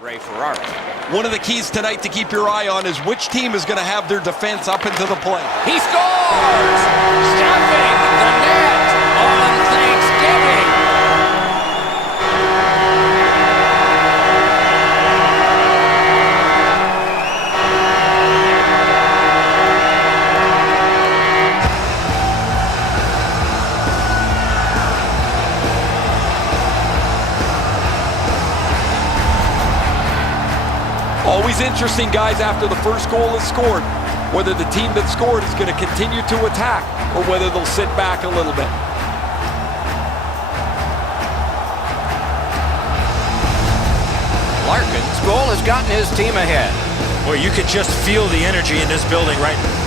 One of the keys tonight to keep your eye on is which team is going to have their defense up into the play. He scores! Stuffing the net on Thanksgiving. Always interesting, guys, after the first goal is scored, whether the team that scored is going to continue to attack or whether they'll sit back a little bit. Larkin's goal has gotten his team ahead. Boy, you can just feel the energy in this building right now.